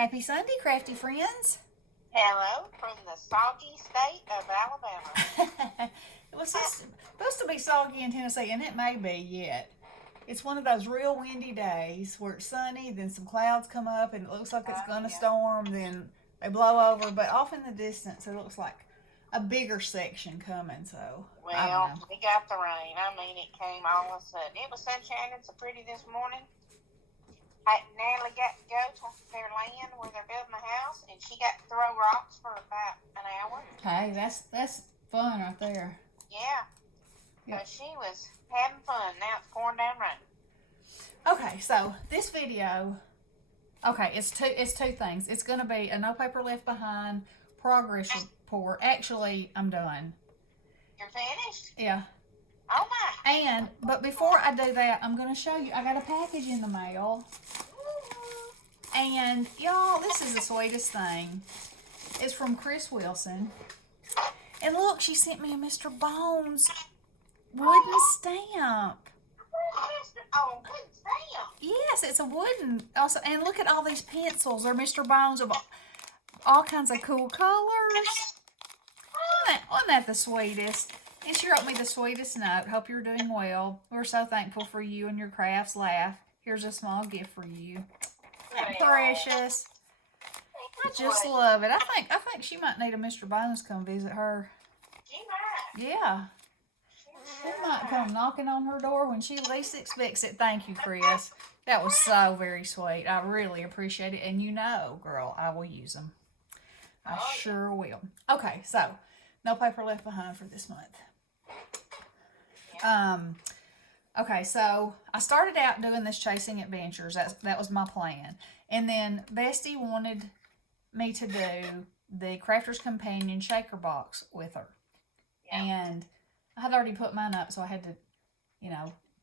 Happy Sunday, crafty friends. Hello from the soggy state of Alabama. It was supposed to be soggy in Tennessee, and it may be yet. It's one of those real windy days where it's sunny, then some clouds come up, and it looks like it's going to Yeah. storm, then they blow over. But off in the distance, it looks like a bigger section coming, so I don't Well, know. we got the rain. I mean, it came all of a sudden. It was sunshine and so pretty this morning. Natalie got to go to their land where they're building the house, and she got to throw rocks for about an hour. Hey, that's fun right there. Yeah. Yep. So she was having fun. Now it's pouring down rain. Okay, so this video, it's two things. It's going to be a No Paper Left Behind progress report. Actually, I'm done. You're finished? Yeah. Oh my. But before I do that, I'm going to show you. I got a package in the mail. And y'all, this is the sweetest thing. It's from Kris Wilson. And look, she sent me a Mr. Bones wooden stamp. Oh, good stamp. Yes, it's a wooden. Also, and look at all these pencils. They're Mr. Bones of all kinds of cool colors. Wasn't that the sweetest? And she wrote me the sweetest note. Hope you're doing well. We're so thankful for you and your crafts laugh. Here's a small gift for you. Isn't that precious? I just love it. I think she might need a Mr. Bones come visit her. She might. Yeah. He might come knocking on her door when she least expects it. Thank you, Kris. That was so very sweet. I really appreciate it. And you know, girl, I will use them. I sure will. Okay, so no paper left behind for this month. Okay, so I started out doing this chasing adventures. That was my plan. And then Bestie wanted me to do the Crafter's Companion shaker box with her. Yeah. And I had already put mine up, so I had to,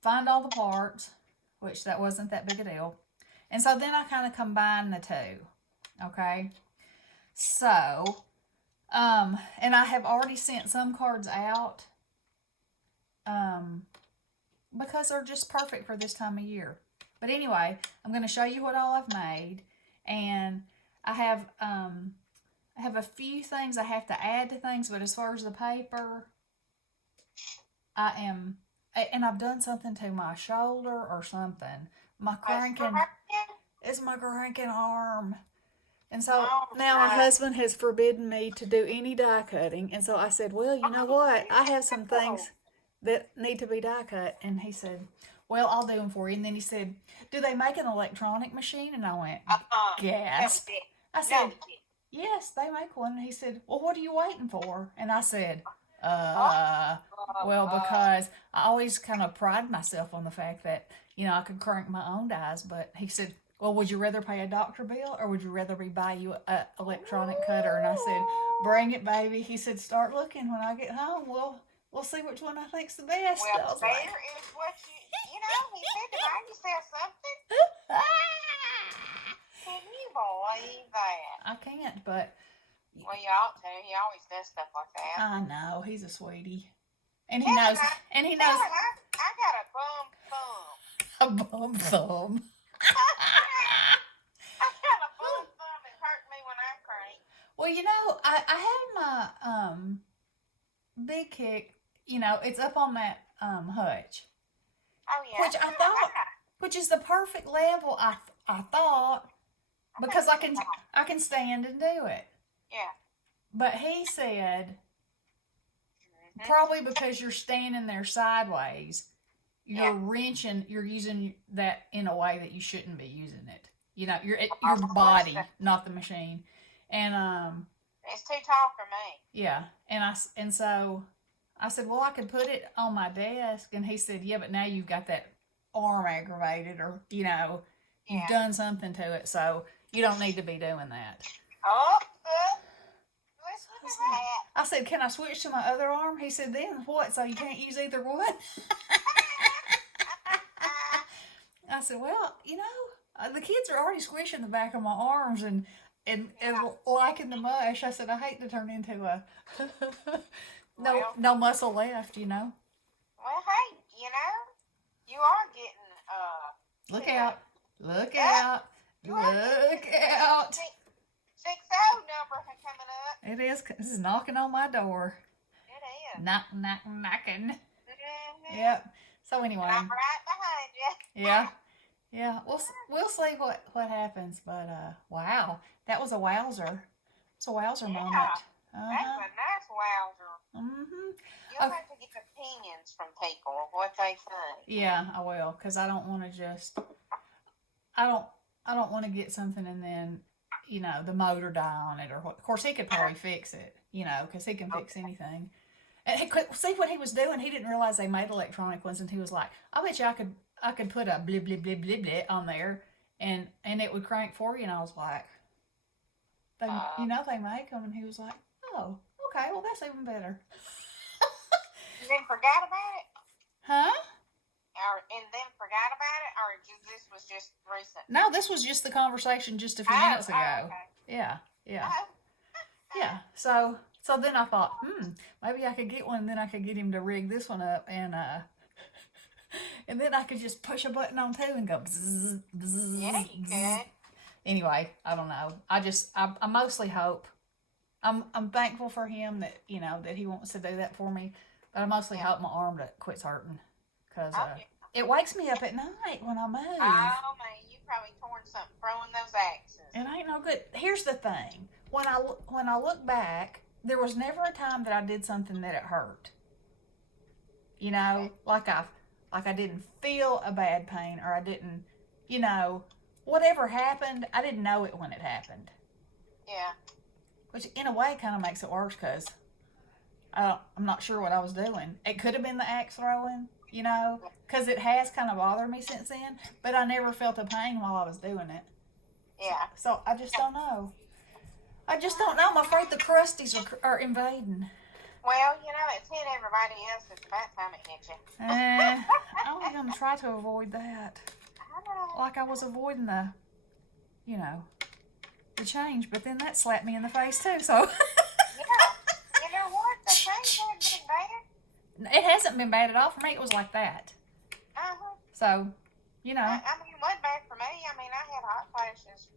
find all the parts, which that wasn't that big a deal. And so then I kind of combined the two, okay? So, and I have already sent some cards out, because they're just perfect for this time of year. But anyway, I'm going to show you what all I've made, and I have a few things I have to add to things, but as far as the paper, and I've done something to my shoulder or something. It's my cranking arm. And so now my husband has forbidden me to do any die cutting. And so I said, well, you know what? I have some things that need to be die cut. And he said, well, I'll do them for you. And then he said, do they make an electronic machine? And I went, gasp. I said, yes, they make one. And he said, well, what are you waiting for? And I said, well, because I always kind of pride myself on the fact that, I could crank my own dies. But he said, well, would you rather pay a doctor bill or would you rather we buy you an electronic cutter? And I said, bring it, baby. He said, start looking when I get home. We'll see which one I think's the best. Well, there is what he said to buy yourself something. Can you believe that? I can't, but... Well, you ought to. He always does stuff like that. I know. He's a sweetie. And he knows. I got a bum thumb. A bum thumb. I got a bum thumb. It hurt me when I crank. Well, I had my big kick. It's up on that hutch. Oh yeah. Which is the perfect level. I thought, because I can stand and do it. Yeah. But he said, probably because you're standing there sideways, you're wrenching, you're using that in a way that you shouldn't be using it. Your body, not the machine. And it's too tall for me. Yeah, and so I said, well, I could put it on my desk, and he said, yeah, but now you've got that arm aggravated, or you've done something to it, so you don't need to be doing that. Oh, look at that. I said, can I switch to my other arm? He said, then what? So you can't use either one? I said, well, the kids are already squishing the back of my arms and liking the mush. I said, I hate to turn into a no muscle left, Well, hey, you are getting Look out. Look out. Look out. 60 number coming up. It is. This is knocking on my door. It is. Knocking. Mm-hmm. Yep. So anyway. I'm right behind you. Yeah. Yeah. We'll see what happens. But wow, that was a wowzer. It's a wowzer moment. That's a nice wowzer. Mm-hmm. You'll have to get opinions from people of what they think. Yeah, I will, because I don't want to just. I don't want to get something and then, the motor die on it or what. Of course, he could probably fix it, because he can fix anything. And see what he was doing. He didn't realize they made electronic ones, and he was like, "I bet you I could put a blip blip blip blip blip on there, and it would crank for you." And I was like, "They make them," and he was like, "Oh, okay, well that's even better." You then forgot about it? Huh? And then forgot about it, or this was just recent? No, this was just the conversation just a few minutes ago. Okay. Yeah. Yeah. So then I thought, maybe I could get one, and then I could get him to rig this one up, and then I could just push a button on two and go bzzz, bzzz, Yeah, you bzzz. could. Anyway, I don't know. I mostly hope. I'm thankful for him that that he wants to do that for me, but I mostly hope my arm quits hurting, because it wakes me up at night when I move. Oh man, you probably torn something throwing those axes. It ain't no good. Here's the thing: when I look back, there was never a time that I did something that it hurt. Like I didn't feel a bad pain, or I didn't, whatever happened, I didn't know it when it happened. Yeah. Which in a way kind of makes it worse, because I'm not sure what I was doing. It could have been the axe throwing, because it has kind of bothered me since then, but I never felt a pain while I was doing it. Yeah. So I just don't know. I'm afraid the crusties are invading. Well, it's hit everybody else. It's about time it hit you. I was going to try to avoid that. I know. Like I was avoiding the change, but then that slapped me in the face too, so. Yeah. You know what? The change hasn't been bad. It hasn't been bad at all for me. It was like that. Uh-huh. So, I mean, it wasn't bad for me. I mean, I had hot flashes,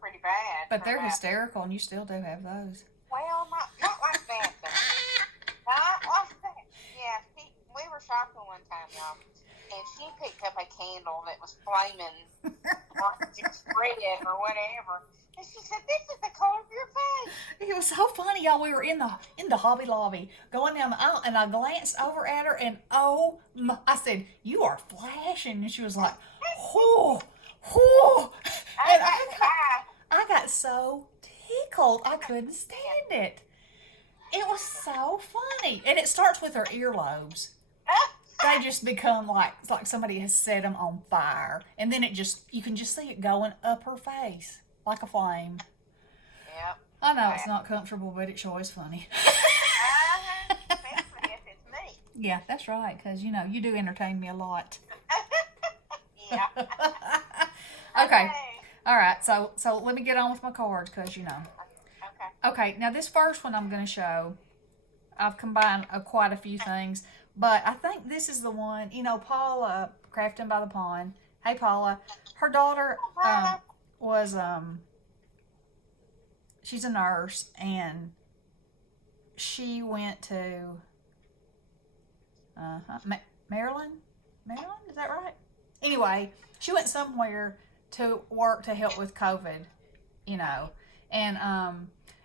pretty bad. But they're hysterical, and you still do have those. Well, not like that, though. Not like that. Yeah, we were shopping one time, y'all, and she picked up a candle that was flaming, orange red or whatever. And she said, "This is the color of your face." It was so funny, y'all. We were in the Hobby Lobby going down the aisle, and I glanced over at her, and I said, "You are flashing," and she was like, "Whoo, whoo," and I got so tickled, I couldn't stand it. It was so funny, and it starts with her earlobes. They just become it's like somebody has set them on fire, and then you can just see it going up her face. Like a flame. Yep. I know it's not comfortable, but it sure is funny. Especially if it's me. Yeah, that's right, because, you do entertain me a lot. Yeah. Okay. All right, so let me get on with my cards, because, Okay. Okay, now this first one I'm going to show, I've combined quite a few things, but I think this is the one, Paula, Crafting by the Pond. Hey, Paula. Her daughter... was she's a nurse, and she went to Maryland, is that right? Anyway, she went somewhere to work to help with COVID,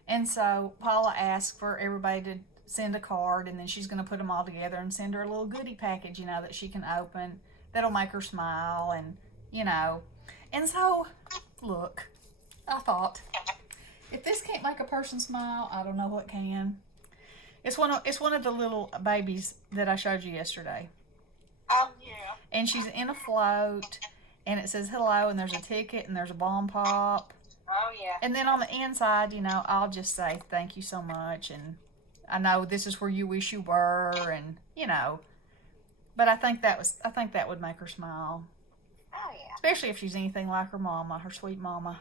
and so Paula asked for everybody to send a card, and then she's going to put them all together and send her a little goodie package, that she can open, that'll make her smile, and and so, look, I thought, if this can't make a person smile, I don't know what can. It's one of the little babies that I showed you yesterday. Oh, yeah. And she's in a float, and it says hello, and there's a ticket, and there's a bomb pop. Oh, yeah. And then on the inside, I'll just say thank you so much, and I know this is where you wish you were, and, but I think that would make her smile. Oh, yeah. Especially if she's anything like her mama, her sweet mama.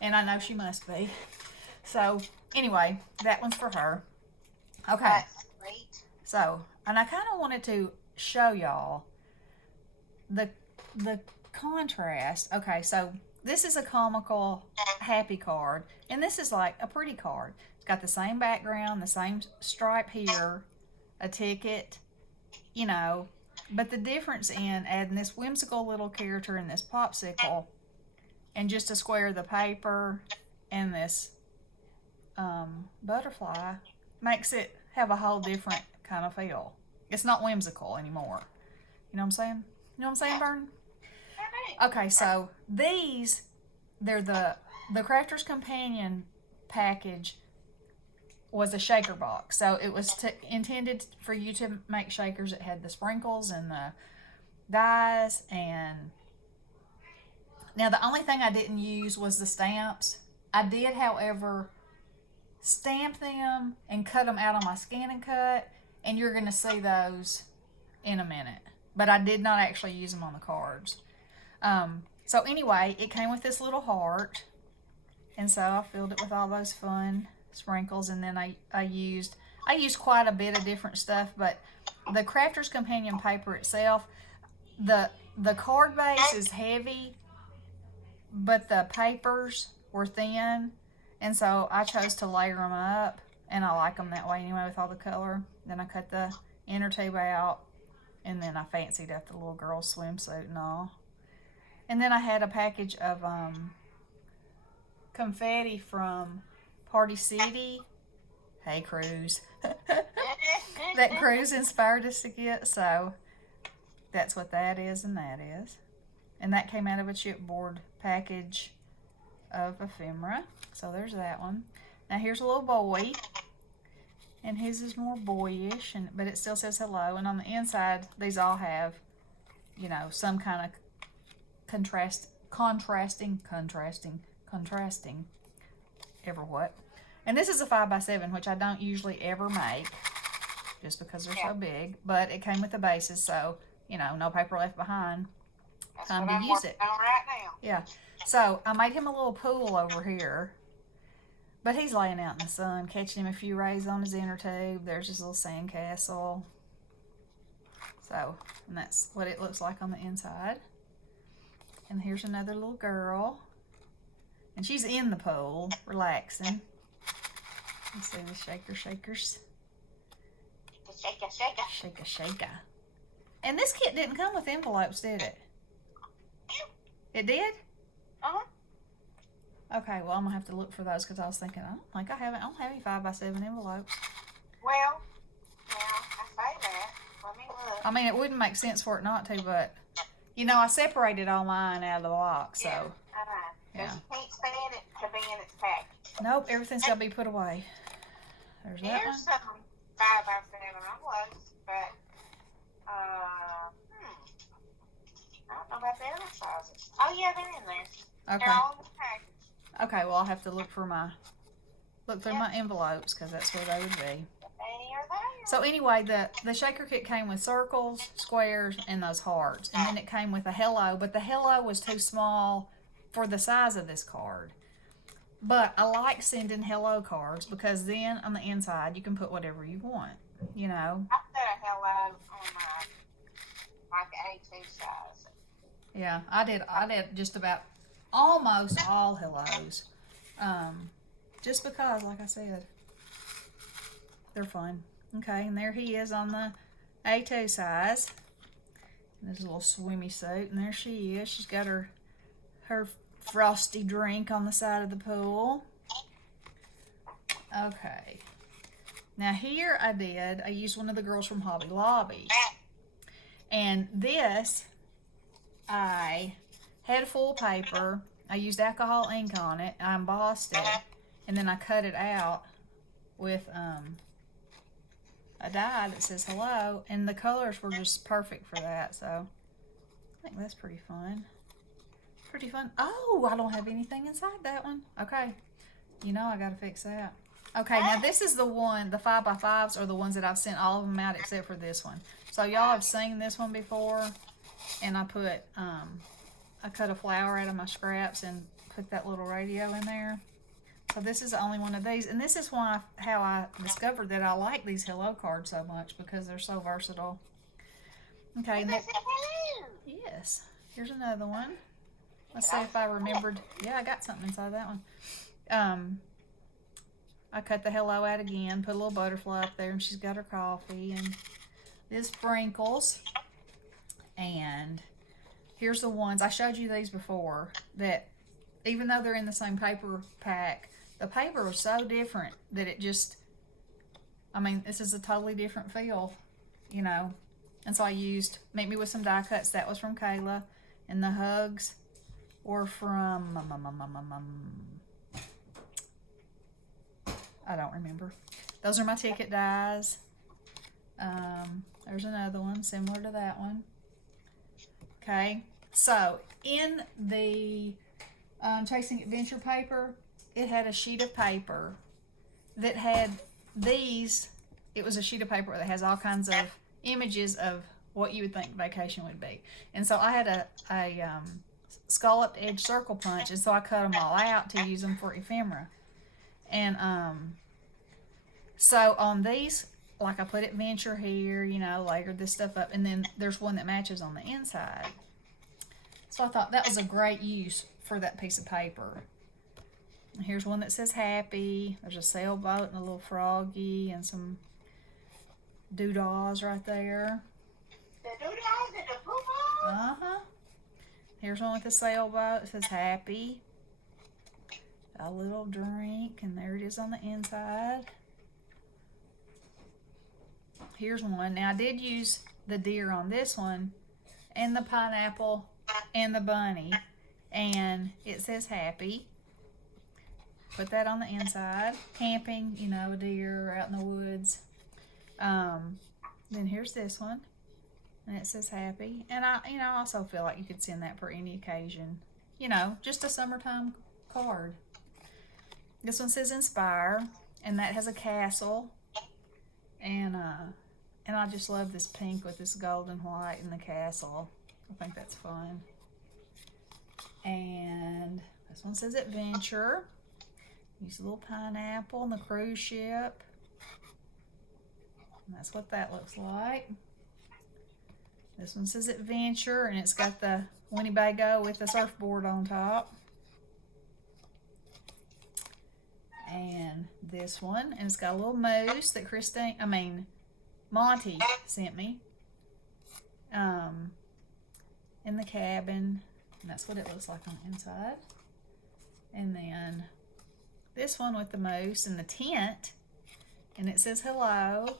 And I know she must be. So, anyway, that one's for her. Okay. That's sweet. So, and I kind of wanted to show y'all the contrast. Okay, so this is a comical happy card, and this is like a pretty card. It's got the same background, the same stripe here, a ticket, you know, but the difference in adding this whimsical little character and this popsicle and just a square of the paper and this butterfly makes it have a whole different kind of feel. It's not whimsical anymore. You know what I'm saying? You know what I'm saying, Vern? Okay, so these, they're the Crafter's Companion package was a shaker box. So it was intended for you to make shakers. It had the sprinkles and the dyes. And now the only thing I didn't use was the stamps. I did, however, stamp them and cut them out on my Scan and Cut. And you're going to see those in a minute. But I did not actually use them on the cards. So anyway, it came with this little heart. And so I filled it with all those fun sprinkles. And then I used quite a bit of different stuff. But the Crafter's Companion paper itself, the card base is heavy, but the papers were thin. And so I chose to layer them up. And I like them that way anyway with all the color. Then I cut the inner tube out. And then I fancied up the little girl's swimsuit and all. And then I had a package of confetti from Party City. Hey, Cruz. That Cruz inspired us to get. So that's what that is and that is. And that came out of a chipboard package of ephemera. So there's that one. Now here's a little boy. And his is more boyish, but it still says hello. And on the inside, these all have, you know, some kind of contrasting, ever what. And this is a 5x7, which I don't usually ever make, just because they're so big. But it came with the bases, so, you know, no paper left behind. That's Time what to I'm use it. working on right now. Yeah. So I made him a little pool over here. But he's laying out in the sun, catching him a few rays on his inner tube. There's his little sandcastle. So, and that's what it looks like on the inside. And here's another little girl. And she's in the pool, relaxing. Let's see the shakers. Shaker. And this kit didn't come with envelopes, did it? It did? Uh-huh. Okay, well, I'm going to have to look for those because I was thinking, I don't have any 5x7 envelopes. Well, now, I say that. Let me look. I mean, it wouldn't make sense for it not to, but, you know, I separated all mine out of the box, so. Yeah, I know. Because you can't stand it to be in its package. Nope, everything's got to be put away. There's that one. Here's some 5x7 envelopes, but, I don't know about the other sizes. Oh, yeah, they're in there. Okay. They're all in the package. Okay, well, I'll have to look through my envelopes because that's where they would be. They are there. So anyway, the shaker kit came with circles, squares, and those hearts. And then it came with a hello, but the hello was too small for the size of this card. But I like sending hello cards because then on the inside you can put whatever you want, you know. I put a hello on my, like, A2 size. Yeah, I did just about almost all hellos. Just because, like I said, they're fun. Okay, and there he is on the A2 size. There's a little swimmy suit, and there she is. She's got her frosty drink on the side of the pool. Okay. Now here I used one of the girls from Hobby Lobby. And this, I had full paper. I used alcohol ink on it. I embossed it. And then I cut it out with a die that says hello. And the colors were just perfect for that. So I think that's pretty fun. Pretty fun. Oh, I don't have anything inside that one. Okay. You know I got to fix that. Okay, now this is the one, the 5x5s are the ones that I've sent all of them out except for this one. So y'all have seen this one before. And I put, I cut a flower out of my scraps and put that little radio in there. So this is the only one of these. And this is how I discovered that I like these hello cards so much because they're so versatile. Okay. And yes. Here's another one. Let's see if I remembered. Yeah, I got something inside that one. I cut the hello out again, put a little butterfly up there, and she's got her coffee, and this sprinkles. And here's the ones. I showed you these before, that even though they're in the same paper pack, the paper was so different that it just, I mean, this is a totally different feel, you know. And so I used Meet Me With Some Die Cuts. That was from Kayla. And the hugs were from, I don't remember. Those are my ticket dies. There's another one similar to that one. Okay, so in the Chasing Adventure paper, it had a sheet of paper that had these. It was a sheet of paper that has all kinds of images of what you would think vacation would be. And so I had a scalloped edge circle punch, and so I cut them all out to use them for ephemera. And so on these, like I put adventure here, you know, layered this stuff up, and then there's one that matches on the inside. So I thought that was a great use for that piece of paper. And here's one that says happy. There's a sailboat and a little froggy and some doodahs right there. The doodahs and the poo-poos. Uh-huh. Here's one with a sailboat. It says happy. A little drink, and there it is on the inside. Here's one. Now, I did use the deer on this one, and the pineapple, and the bunny, and it says happy. Put that on the inside. Camping, you know, a deer out in the woods. Then here's this one, and it says happy. And I, you know, also feel like you could send that for any occasion. You know, just a summertime card. This one says inspire, and that has a castle. And I just love this pink with this gold and white and the castle. I think that's fun. And this one says adventure. Use a little pineapple and the cruise ship. And that's what that looks like. This one says adventure, and it's got the Winnebago with the surfboard on top. And this one, and it's got a little moose that Monty sent me. In the cabin, and that's what it looks like on the inside. And then this one with the moose and the tent, and it says hello.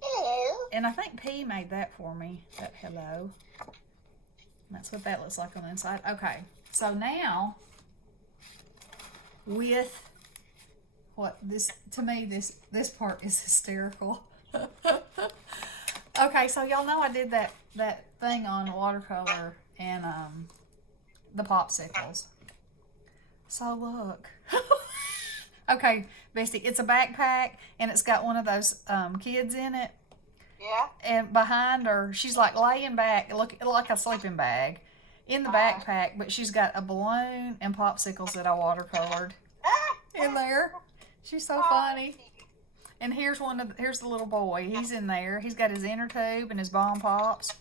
Hello. And I think P made that for me, that hello. And that's what that looks like on the inside. Okay, so now with what this, to me, this part is hysterical. Okay, so y'all know I did that thing on watercolor and the popsicles. So look. Okay, Bestie, it's a backpack, and it's got one of those kids in it. Yeah. And behind her, she's like laying back, look like a sleeping bag in the backpack, but she's got a balloon and popsicles that I watercolored in there. She's so funny. And here's the little boy. He's in there. He's got his inner tube and his bomb pops.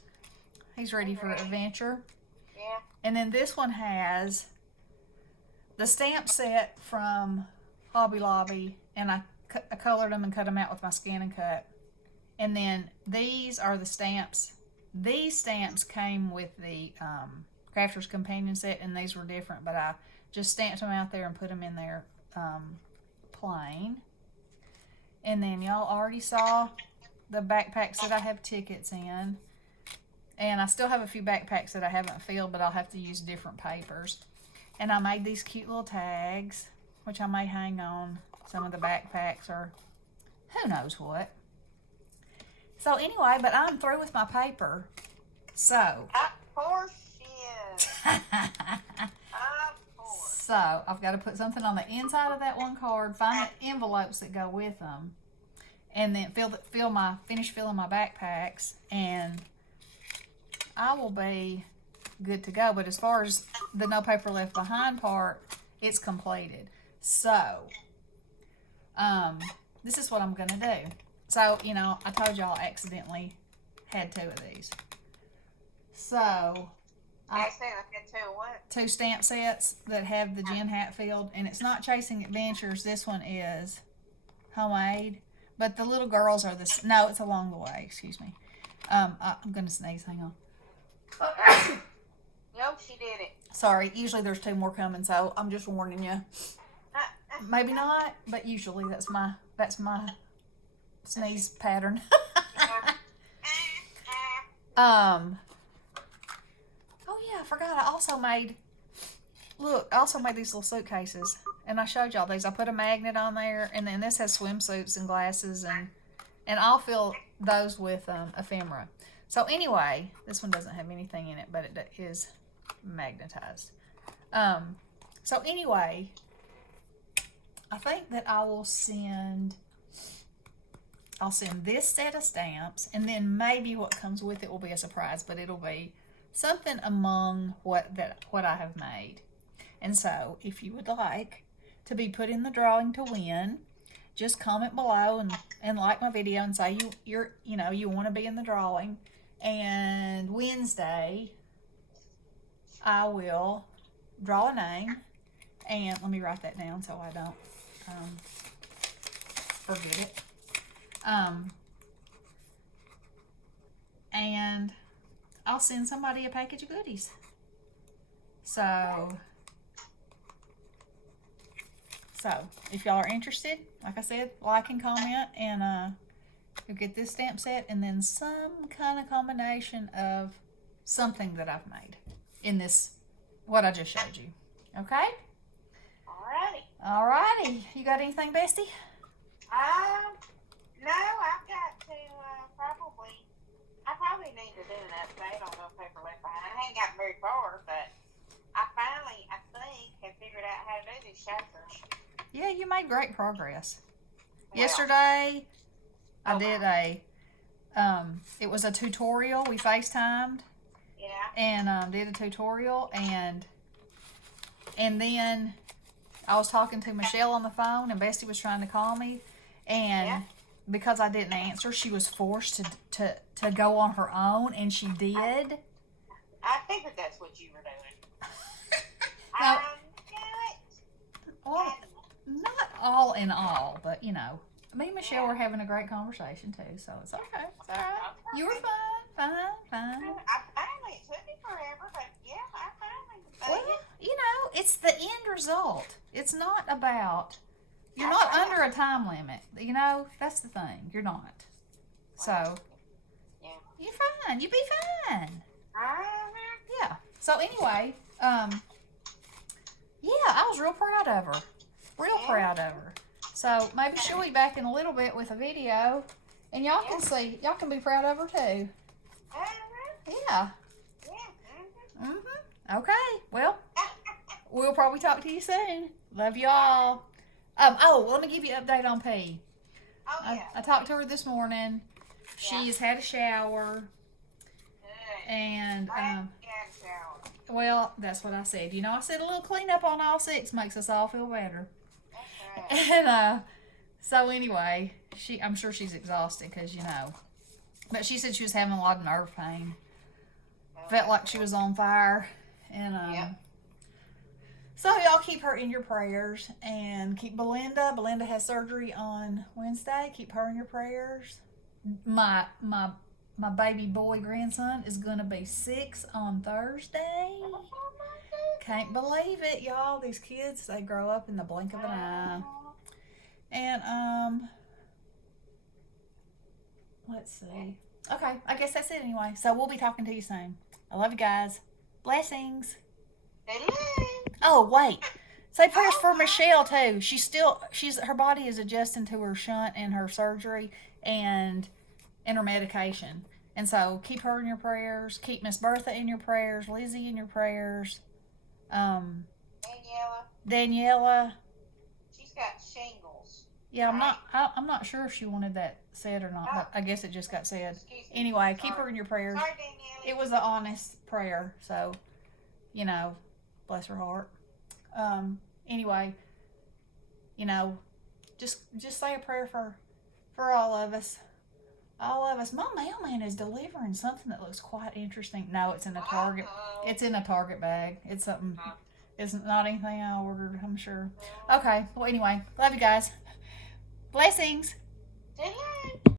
He's ready for adventure. Yeah. And then this one has the stamp set from Hobby Lobby, and I colored them and cut them out with my scan and cut. And then these are the stamps. These stamps came with the Crafter's Companion set, and these were different, but I just stamped them out there and put them in there plain. And then y'all already saw the backpacks that I have tickets in. And I still have a few backpacks that I haven't filled, but I'll have to use different papers. And I made these cute little tags, which I may hang on some of the backpacks or who knows what. So anyway, but I'm through with my paper. So. Of course she is. Of course. So I've got to put something on the inside of that one card, find the envelopes that go with them, and then finish filling my backpacks, and I will be good to go. But as far as the no paper left behind part, it's completed. So this is what I'm gonna do. So, you know, I told y'all I accidentally had 2 of these. So I said I had two what? 2 stamp sets that have the Jen Hatfield, and it's not Chasing Adventures. This one is homemade, but the little girls are the no. It's Along the Way. Excuse me. I'm gonna sneeze. Hang on. Nope, she did it. Sorry. Usually there's 2 more coming, so I'm just warning you. Maybe not, but usually that's my sneeze pattern. Oh yeah, I forgot. I also made these little suitcases, and I showed y'all these. I put a magnet on there, and then this has swimsuits and glasses, and I'll fill those with ephemera. So anyway, this one doesn't have anything in it, but it is magnetized. So anyway, I think that I'll send this set of stamps, and then maybe what comes with it will be a surprise, but it'll be something among what I have made. And so, if you would like to be put in the drawing to win, just comment below and like my video and say you want to be in the drawing. And Wednesday, I will draw a name, and let me write that down so I don't forget it. And I'll send somebody a package of goodies. So if y'all are interested, like I said, like and comment, and you'll get this stamp set and then some kind of combination of something that I've made in this, what I just showed you. Okay? Alrighty. You got anything, Bestie? No, I've got to I probably need to do an update on No Paper Left Behind. I ain't got very far, but I finally, I think, have figured out how to do these chapters. Yeah, you made great progress. Well, yesterday, I did it was a tutorial. We FaceTimed. Yeah. And did a tutorial, and then I was talking to Michelle on the phone, and Bestie was trying to call me, and because I didn't answer, she was forced to go on her own, and she did. I figured that's what you were doing. Now, well, not all in all, but me and Michelle were having a great conversation too, so it's okay. It's all right. You were fine. It took me forever, but yeah, I finally. Well, it's the end result. It's not about. You're not under a time limit. That's the thing. You're not. So, you're fine. You be fine. Yeah. So anyway, yeah, I was real proud of her. Proud of her. So maybe she'll be back in a little bit with a video, and y'all can see. Y'all can be proud of her too. Yeah. Okay. Well, we'll probably talk to you soon. Love y'all. Let me give you an update on P. I talked to her this morning. She's had a shower. And, well, that's what I said. I said a little cleanup on all 6 makes us all feel better. That's right. And, so anyway, I'm sure she's exhausted because, But she said she was having a lot of nerve pain. Felt like she was on fire. And, so y'all keep her in your prayers, and keep Belinda. Belinda has surgery on Wednesday. Keep her in your prayers. My baby boy grandson is gonna be 6 on Thursday. Can't believe it, y'all. These kids, they grow up in the blink of an eye. And let's see. Okay, I guess that's it anyway. So we'll be talking to you soon. I love you guys. Blessings. Oh, wait. Say prayers for Michelle, too. Her body is adjusting to her shunt and her surgery and her medication. And so keep her in your prayers. Keep Miss Bertha in your prayers. Lizzie in your prayers. Daniela. She's got shingles. Yeah, I'm not sure if she wanted that said or not, but I guess it just got said. Anyway, keep her in your prayers. Sorry, Daniela. It was an honest prayer, so, bless her heart. Anyway, just say a prayer for all of us. All of us. My mailman is delivering something that looks quite interesting. No, it's in a Target. It's in a Target bag. It's something. It's not anything I ordered, I'm sure. Okay. Well, anyway, love you guys. Blessings. Good luck.